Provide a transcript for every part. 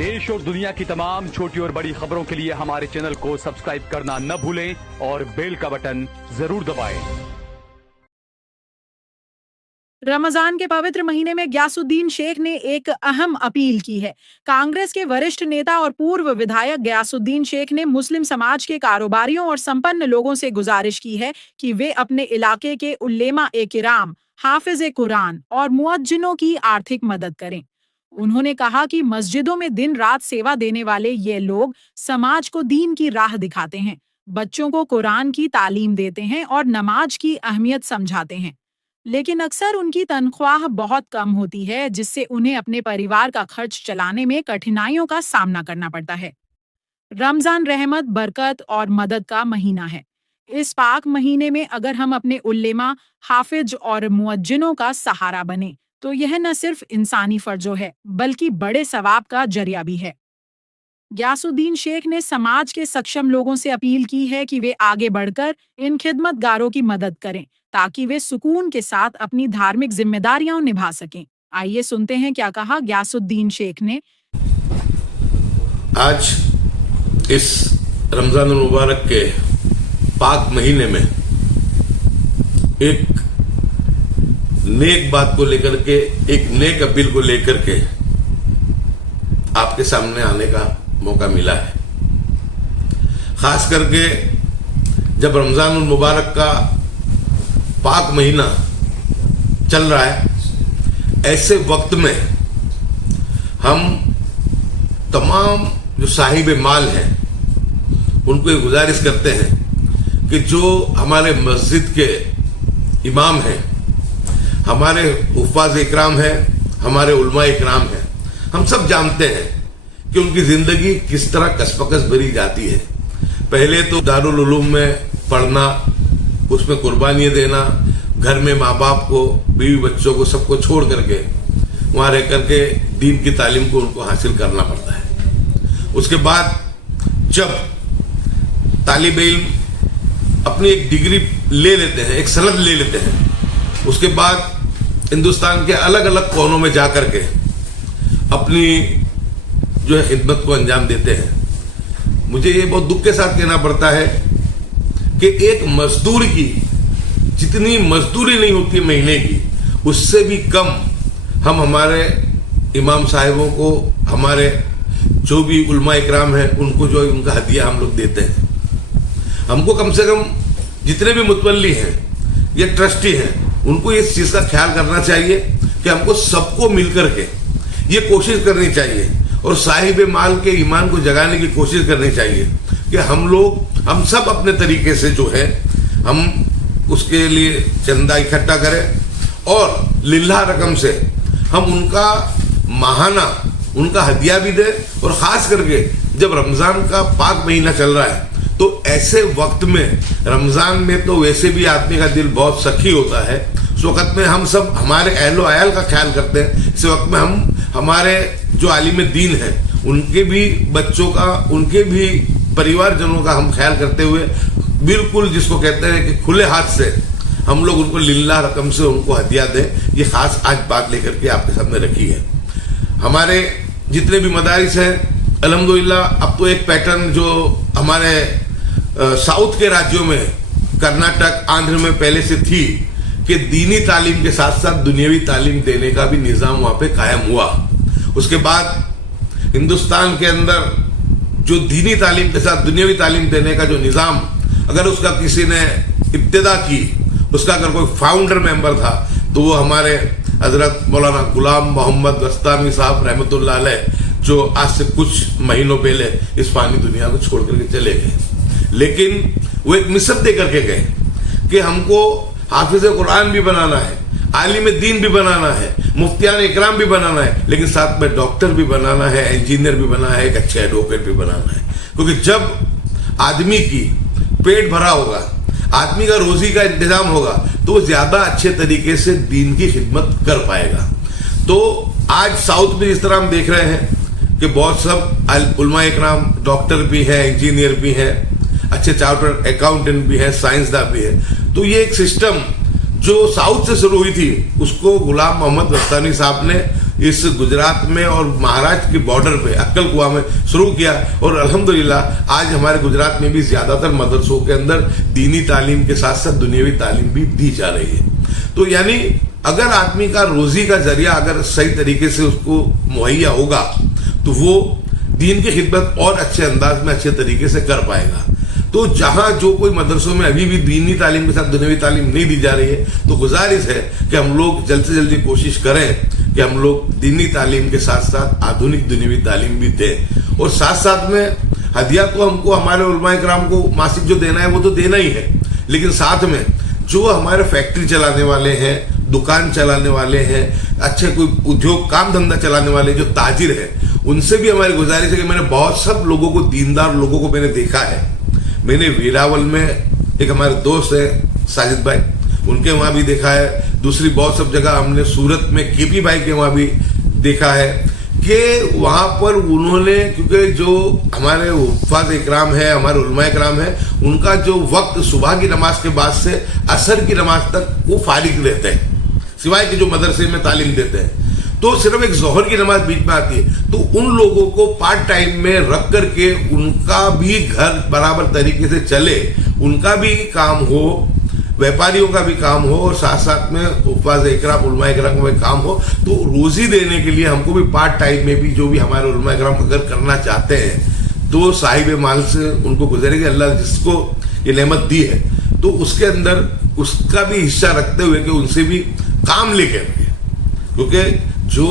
देश और दुनिया की तमाम छोटी और बड़ी खबरों के लिए हमारे चैनल को सब्सक्राइब करना न भूलें और बेल का बटन जरूर दबाएं। रमजान के पवित्र महीने में गयासुद्दीन शेख ने एक अहम अपील की है। कांग्रेस के वरिष्ठ नेता और पूर्व विधायक गयासुद्दीन शेख ने मुस्लिम समाज के कारोबारियों और संपन्न लोगों से गुजारिश की है कि वे अपने इलाके के उल्लेमा-ए-किराम, हाफिज-ए-कुरान और मुअज्जिनों की आर्थिक मदद करें। उन्होंने कहा कि मस्जिदों में दिन रात सेवा देने वाले ये लोग समाज को दीन की राह दिखाते हैं, बच्चों को कुरान की तालीम देते हैं और नमाज की अहमियत समझाते हैं, लेकिन अक्सर उनकी तनख्वाह बहुत कम होती है, जिससे उन्हें अपने परिवार का खर्च चलाने में कठिनाइयों का सामना करना पड़ता है। रमजान रहमत, बरकत और मदद का महीना है। इस पाक महीने में अगर हम अपने उल्लेमा, हाफिज और मुअज्जिनों का सहारा बने तो यह न सिर्फ इंसानी फर्जो है बल्कि बड़े सवाब का जरिया भी है। गयासुद्दीन शेख ने समाज के सक्षम लोगों से अपील की है कि वे आगे बढ़कर इन खिदमतगारों की मदद करें ताकि वे सुकून के साथ अपनी धार्मिक जिम्मेदारियां निभा सकें। आइए सुनते हैं क्या कहा गयासुद्दीन शेख ने। आज इस रमजान मुबारक के पाक महीने में एक नेक बात को लेकर के, एक नेक अपील को लेकर के आपके सामने आने का मौका मिला है। खास करके जब रमजान मुबारक का पाक महीना चल रहा है, ऐसे वक्त में हम तमाम जो साहिब माल हैं उनको ये गुजारिश करते हैं कि जो हमारे मस्जिद के इमाम हैं, हमारे हुफ़ाज़ इकराम हैं, हमारे उलमा इकराम हैं, हम सब जानते हैं कि उनकी जिंदगी किस तरह कसपकस भरी जाती है। पहले तो दारुल उलूम में पढ़ना, उसमें कुर्बानियाँ देना, घर में माँ बाप को, बीवी बच्चों को, सबको छोड़ करके वहाँ रह करके दीन की तालीम को उनको हासिल करना पड़ता है। उसके बाद जब तालिब इल्म अपनी एक डिग्री ले लेते हैं, एक सनद ले लेते हैं, उसके बाद हिंदुस्तान के अलग अलग कोनों में जाकर के अपनी जो है खिदमत को अंजाम देते हैं। मुझे ये बहुत दुख के साथ कहना पड़ता है कि एक मजदूर की जितनी मजदूरी नहीं होती महीने की, उससे भी कम हम हमारे इमाम साहिबों को, हमारे जो भी उलमा इकराम हैं, उनको जो उनका हदिया हम लोग देते हैं। हमको कम से कम जितने भी मुतवल्ली हैं या ट्रस्टी हैं, उनको इस चीज का ख्याल करना चाहिए कि हमको सबको मिलकर के ये कोशिश करनी चाहिए और साहिब माल के ईमान को जगाने की कोशिश करनी चाहिए कि हम सब अपने तरीके से जो है हम उसके लिए चंदा इकट्ठा करें और लिल्लाह रकम से हम उनका माहाना, उनका हदिया भी दें। और खास करके जब रमजान का पाक महीना चल रहा है तो ऐसे वक्त में, रमजान में तो वैसे भी आदमी का दिल बहुत सखी होता है, उस वक्त में हम सब हमारे अहलो अयाल का ख्याल करते हैं। इस वक्त में हम हमारे जो आलिम दीन हैं उनके भी बच्चों का, उनके भी परिवारजनों का हम ख्याल करते हुए बिल्कुल जिसको कहते हैं कि खुले हाथ से हम लोग उनको लिल्लाह रकम से उनको हदिया दें। ये खास आज बात लेकर के आपके सामने रखी है। हमारे जितने भी मदारिस हैं, अल्हम्दुलिल्लाह अब तो एक पैटर्न जो हमारे साउथ के राज्यों में, कर्नाटक, आंध्र में पहले से थी कि दीनी तालीम के साथ साथ दुनियावी तालीम देने का भी निज़ाम वहाँ पे कायम हुआ। उसके बाद हिंदुस्तान के अंदर जो दीनी तालीम के साथ दुनियावी तालीम देने का जो निज़ाम, अगर उसका किसी ने इब्तिदा की, उसका अगर कोई फाउंडर मेंबर था, तो वो हमारे हजरत मौलाना गुलाम मोहम्मद दस्तानी साहब रहमतुल्लाह अलैह, जो आज से कुछ महीनों पहले इस फानी दुनिया को छोड़ करके चले गए। लेकिन वो एक मिशन दे करके गए कि हमको हाफिज कुरान भी बनाना है, आलिम दीन भी बनाना है, मुफ्तियान इकराम भी बनाना है, लेकिन साथ में डॉक्टर भी बनाना है, इंजीनियर भी बनाना है, एक अच्छे एडवोकेट भी बनाना है। क्योंकि जब आदमी की पेट भरा होगा, आदमी का रोजी का इंतजाम होगा, तो वो ज्यादा अच्छे तरीके से दीन की खिदमत कर पाएगा। तो आज साउथ में जिस तरह हम देख रहे हैं कि बहुत सब उलमा इकराम डॉक्टर भी है, इंजीनियर भी है, अच्छे चार्टर्ड अकाउंटेंट भी है, साइंसदान भी है। तो ये एक सिस्टम जो साउथ से शुरू हुई थी, उसको गुलाम मोहम्मद दस्तानी साहब ने इस गुजरात में और महाराष्ट्र के बॉर्डर पे अक्कलकुआ में शुरू किया और अल्हम्दुलिल्लाह आज हमारे गुजरात में भी ज्यादातर मदरसों के अंदर दीनी तालीम के साथ साथ दुनियावी तालीम भी दी जा रही है। तो यानी अगर आदमी का रोजी का जरिया अगर सही तरीके से उसको मुहैया होगा तो वो दीन की खिदमत और अच्छे अंदाज में अच्छे तरीके से कर पाएगा। तो जहां जो कोई मदरसों में अभी भी दीनी तालीम के साथ दुनियावी तालीम नहीं दी जा रही है तो गुजारिश है कि हम लोग जल्द से जल्दी कोशिश करें कि हम लोग दीनी तालीम के साथ साथ आधुनिक दुनियावी तालीम भी दें और साथ साथ में हदिया तो हमको हमारे उलमा इकराम को मासिक जो देना है वो तो देना ही है, लेकिन साथ में जो हमारे फैक्ट्री चलाने वाले हैं, दुकान चलाने वाले हैं, अच्छे कोई उद्योग काम धंधा चलाने वाले जो ताजिर है उनसे भी हमारी गुजारिश है कि मैंने बहुत सब लोगों को, दीनदार लोगों को मैंने देखा है। मैंने वीरावल में एक हमारे दोस्त है साजिद भाई, उनके वहां भी देखा है, दूसरी बहुत सब जगह हमने सूरत में केपी भाई के वहां भी देखा है कि वहां पर उन्होंने, क्योंकि जो हमारे हुफ़ाज़ इकराम है, हमारे उलमा इकराम है, उनका जो वक्त सुबह की नमाज के बाद से असर की नमाज तक वो फारिग रहते हैं, सिवाय कि जो मदरसे में तालीम देते हैं, तो सिर्फ एक जोहर की नमाज बीच में आती है। तो उन लोगों को पार्ट टाइम में रख करके उनका भी घर बराबर तरीके से चले, उनका भी काम हो, व्यापारियों का भी काम हो और साथ साथ में हुफ़ाज़ इकराम, उलमा इकराम का भी काम हो, तो रोजी देने के लिए हमको भी पार्ट टाइम में भी जो भी हमारे उलमा इकराम अगर करना चाहते हैं तो साहिब माल से उनको गुजरेगी, अल्लाह जिसको ये नेमत दी है तो उसके अंदर उसका भी हिस्सा रखते हुए कि उनसे भी काम लेकर, क्योंकि जो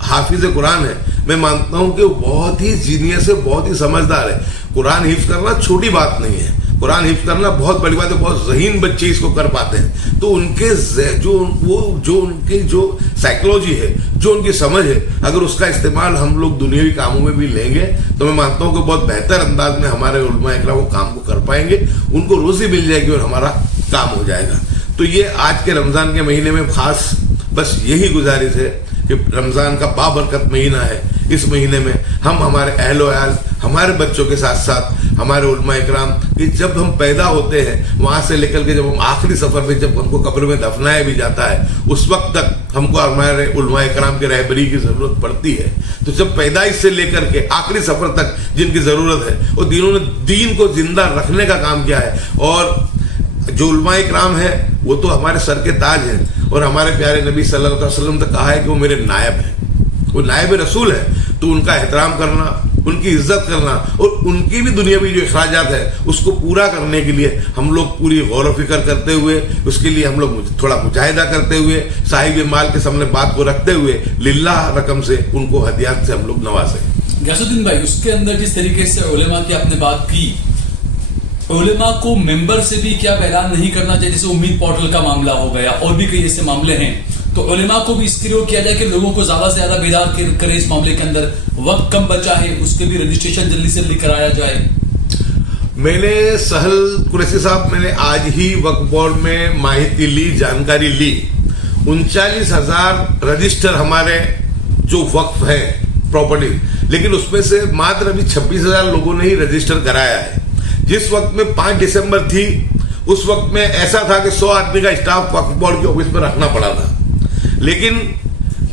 हाफिज कुरान है मैं मानता हूं कि वो बहुत ही जीनियस है, बहुत ही समझदार है। कुरान हिफ्ज करना छोटी बात नहीं है, कुरान हिफ्ज करना बहुत बड़ी बात है, बहुत ज़हीन बच्चे इसको कर पाते हैं। तो उनके जो उनकी जो साइकोलॉजी है, जो उनकी समझ है, अगर उसका इस्तेमाल हम लोग दुनियावी कामों में भी लेंगे तो मैं मानता हूं कि बहुत बेहतर अंदाज में हमारे उलमा इकराम वो काम को कर पाएंगे, उनको रोजी मिल जाएगी और हमारा काम हो जाएगा। तो ये आज के रमजान के महीने में खास बस यही गुजारिश है कि रमजान का बाबरकत महीना है, इस महीने में हम हमारे अहलो अयाल, हमारे बच्चों के साथ साथ हमारे उलमा इकराम कि जब हम पैदा होते हैं वहां से लेकर के जब हम आखिरी सफर में जब हमको कब्र में दफनाया भी जाता है उस वक्त तक हमको हमारे उलमा इकराम के रहबरी की जरूरत पड़ती है। तो जब पैदाइश से लेकर के आखिरी सफर तक जिनकी जरूरत है वो जिन्होंने दीन को जिंदा रखने का काम किया है, और जो उलमा इकराम है वो तो हमारे सर के ताज हैं और हमारे प्यारे नबी सल्लल्लाहु अलैहि वसल्लम ने कहा है कि वो मेरे नायब हैं, वो नायब रसूल है। तो उनका एहतराम करना, उनकी इज्जत करना और उनकी भी दुनियावी जो अखराजात है उसको पूरा करने के लिए हम लोग पूरी गौर फिक्र करते हुए, उसके लिए हम लोग थोड़ा मुजाहिदा करते हुए, साहिब माल के सामने बात को रखते हुए लिल्लाह रकम से उनको हदियात से हम लोग नवाजें। गयासुद्दीन भाई, उसके अंदर जिस तरीके से उलेमा की आपने बात की, उलेमा को मेंबर से भी क्या ऐलान नहीं करना चाहिए? जैसे उम्मीद पोर्टल का मामला हो गया और भी कई ऐसे मामले हैं, तो उलेमा को भी इसके लिए किया जाए कि लोगों को ज्यादा से ज्यादा बेदार करें इस मामले के अंदर, वक्त कम बचा है उसके भी रजिस्ट्रेशन जल्दी से जल्दी कराया जाए। मैंने सहल कुरैशी साहब, मैंने आज ही वक्फ बोर्ड में माहिती ली, जानकारी ली, 39,000 रजिस्टर हमारे जो वक्फ है प्रॉपर्टी, लेकिन उसमें से मात्र अभी 26,000 लोगों ने ही रजिस्टर कराया है। जिस वक्त में 5 दिसंबर थी उस वक्त में ऐसा था कि 100 आदमी का स्टाफ वक्फ बोर्ड के ऑफिस में रखना पड़ा था, लेकिन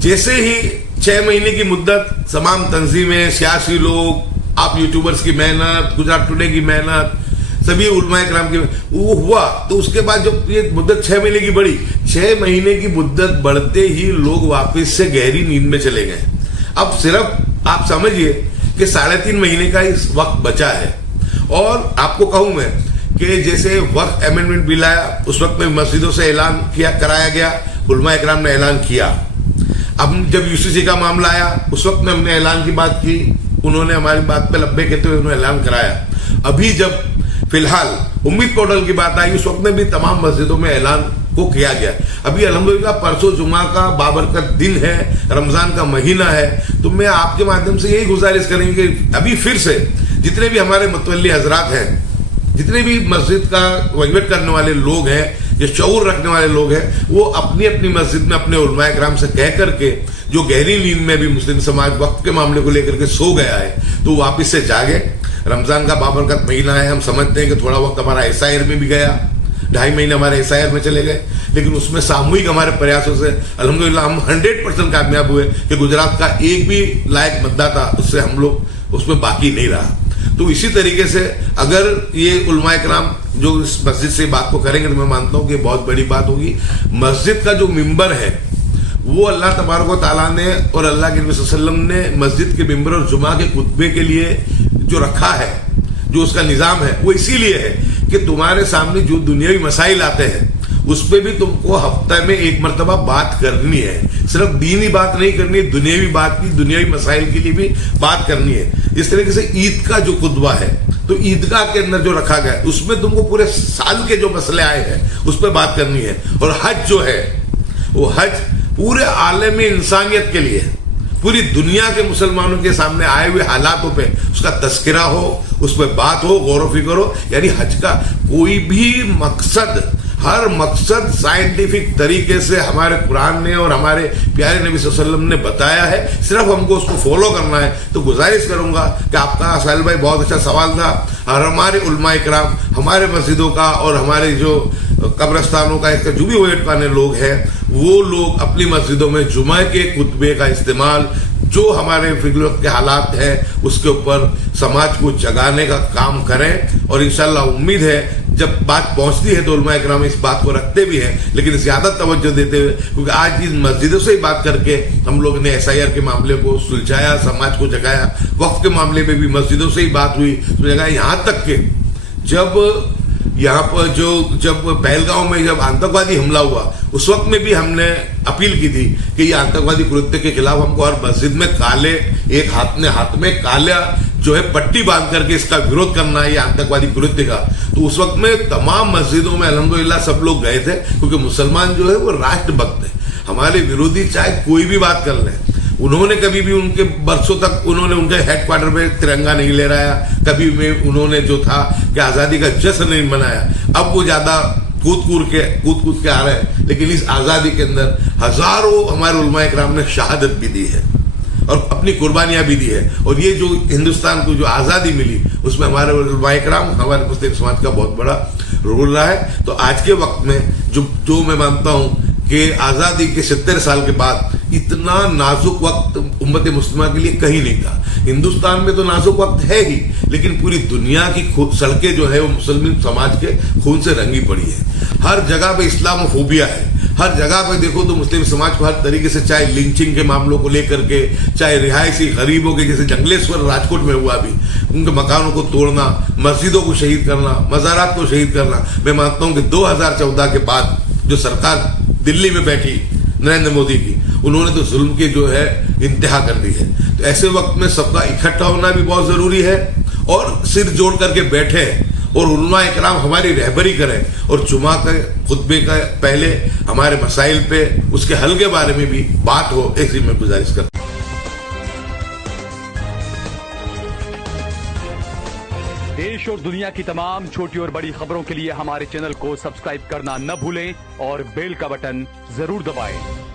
जैसे ही 6 महीने की मुद्दत, तमाम तंजीमें, सियासी लोग, आप यूट्यूबर्स की मेहनत, गुजरात टुडे की मेहनत, सभी उलमा इकराम की वो हुआ, तो उसके बाद जब ये मुद्दत 6 महीने की बढ़ी, 6 महीने की मुद्दत बढ़ते ही लोग वापस से गहरी नींद में चले गए। अब सिर्फ आप समझिए कि 3.5 महीने का इस वक्त बचा है। और आपको कहूं मैं कि जैसे वक्त अमेंडमेंट बिल आया उस वक्त में मस्जिदों से ऐलान कराया गया, उलमा इकराम ने ऐलान किया। अब जब यूसीसी का मामला आया उस वक्त में हमने ऐलान की बात की, उन्होंने हमारी बात पे लब्बे कहते हुए उन्होंने ऐलान कराया। अभी जब फिलहाल उम्मीद पोर्टल की बात आई उस वक्त में भी तमाम मस्जिदों में ऐलान को किया गया। अभी अल्हम्दुलिल्लाह परसों जुमा का बाबरकत दिन है, रमजान का महीना है, तो मैं आपके माध्यम से यही गुजारिश करेंगे कि अभी फिर से जितने भी हमारे मुतवल्ली हजरात हैं, जितने भी मस्जिद का वहीवट करने वाले लोग हैं, जो शऊर रखने वाले लोग हैं, वो अपनी अपनी मस्जिद में अपने उलमा इकराम से कह करके, जो गहरी नींद में भी मुस्लिम समाज वक्त के मामले को लेकर के सो गया है, तो वापिस से जागे। रमजान का बाबरकत महीना है, हम समझते हैं कि थोड़ा वक्त हमारा SIR में भी गया, 2.5 महीने हमारे SIR में चले गए, लेकिन उसमें सामूहिक हमारे प्रयासों से अल्हम्दुलिल्लाह हम 100% कामयाब हुए कि गुजरात का एक भी लायक मतदाता उससे हम लोग उसमें बाकी नहीं रहा। तो इसी तरीके से अगर ये उलमाए कराम जो इस मस्जिद से बात को करेंगे तो मैं मानता हूँ कि बहुत बड़ी बात होगी। मस्जिद का जो मिंबर है वो अल्लाह तबारक व तआला ने और अल्लाह के नबी सल्लल्लाहु अलैहि वसल्लम ने मस्जिद के मिंबर और जुमा के खुतबे के लिए जो रखा है, जो उसका निज़ाम है, वो इसीलिए है कि तुम्हारे सामने जो दुनियावी मसाइल आते हैं उस पर भी तुमको हफ्ते में एक मरतबा बात करनी है। सिर्फ दीनी बात नहीं करनी है, दुनियावी बात की, दुनियावी मसाइल के लिए भी बात करनी है। इस तरीके से ईद का जो खुतबा है तो ईदगाह के अंदर जो रखा गया है उसमें तुमको पूरे साल के जो मसले आए हैं उस पर बात करनी है। और हज जो है वो हज पूरे आलमी इंसानियत के लिए, पूरी दुनिया के मुसलमानों के सामने आए हुए हालातों पे उसका तस्करा हो, उस पर बात हो, गौर व फिक्र हो। यानी हज का कोई भी मकसद, हर मकसद साइंटिफिक तरीके से हमारे कुरान ने और हमारे प्यारे नबी सल्लल्लाहु अलैहि वसल्लम ने बताया है, सिर्फ हमको उसको फॉलो करना है। तो गुजारिश करूंगा कि आपका साहिल भाई बहुत अच्छा सवाल था, और हमारे उलमाए किराम, हमारे मस्जिदों का और हमारे जो कब्रस्तानों का इसका जो भी वेट पाने लोग हैं वो लोग अपनी मस्जिदों में जुमा के खुतबे का इस्तेमाल, जो हमारे फिक्र के हालात हैं उसके ऊपर समाज को जगाने का काम करें। और इंशाल्लाह उम्मीद है जब बात पहुंचती है तो उलमा इकराम इस बात को रखते भी हैं, लेकिन ज्यादा तवज्जो देते हुए, क्योंकि आज इन मस्जिदों से ही बात करके हम लोग ने SIR के मामले को सुलझाया, समाज को जगाया। वक्फ के मामले में भी मस्जिदों से ही बात हुई, सुलझाया। यहाँ तक के जब यहाँ पर जब पहलगांव में जब आतंकवादी हमला हुआ उस वक्त में भी हमने अपील की थी कि ये आतंकवादी कृत्य के खिलाफ हमको हर मस्जिद में काले, एक हाथ में काला जो है पट्टी बांध करके इसका विरोध करना है, ये आतंकवादी कृत्य का। तो उस वक्त में तमाम मस्जिदों में अल्हम्दुलिल्लाह सब लोग गए थे, क्योंकि मुसलमान जो है वो राष्ट्रभक्त है। हमारे विरोधी चाहे कोई भी बात कर लें, उन्होंने कभी भी उनके बरसों तक उन्होंने उनके हेडक्वार्टर पे तिरंगा नहीं लहराया, कभी में उन्होंने जो था कि आजादी का जश्न नहीं मनाया। अब वो ज्यादा कूद के आ रहे हैं, लेकिन इस आजादी के अंदर हजारों हमारे उलमा इकराम ने शहादत भी दी है और अपनी कुर्बानियां भी दी है। और ये जो हिंदुस्तान को जो आजादी मिली उसमें हमारे उलमा इकराम, हमारे मुस्लिम समाज का बहुत बड़ा रोल रहा है। तो आज के वक्त में जो मैं मानता हूं कि आजादी के 70 साल के बाद इतना नाजुक वक्त उम्मत मुस्लिमा के लिए कहीं नहीं था। हिंदुस्तान में तो नाजुक वक्त है ही, लेकिन पूरी दुनिया की सड़कें जो है वो मुसलमान समाज के खून से रंगी पड़ी है। हर जगह पे इस्लामोफोबिया है, हर जगह पे देखो तो मुस्लिम समाज को हर तरीके से, चाहे लिंचिंग के मामलों को लेकर के, चाहे रिहायशी गरीबों के, जैसे जंगलेश्वर राजकोट में हुआ भी, उनके मकानों को तोड़ना, मस्जिदों को शहीद करना, मज़ारात को शहीद करना। मैं मानता हूं कि 2014 के बाद जो सरकार दिल्ली में बैठी नरेंद्र मोदी की, उन्होंने तो जुल्म की जो है इंतहा कर दी है। तो ऐसे वक्त में सबका इकट्ठा होना भी बहुत जरूरी है और सिर जोड़ करके बैठे और उलमा इकराम हमारी रहबरी करें और जुमा के खुतबे का पहले हमारे मसाइल पे उसके हल के बारे में भी बात हो, ऐसी मैं गुजारिश करता हूं। देश और दुनिया की तमाम छोटी और बड़ी खबरों के लिए हमारे चैनल को सब्सक्राइब करना न भूलें और बेल का बटन जरूर दबाएं।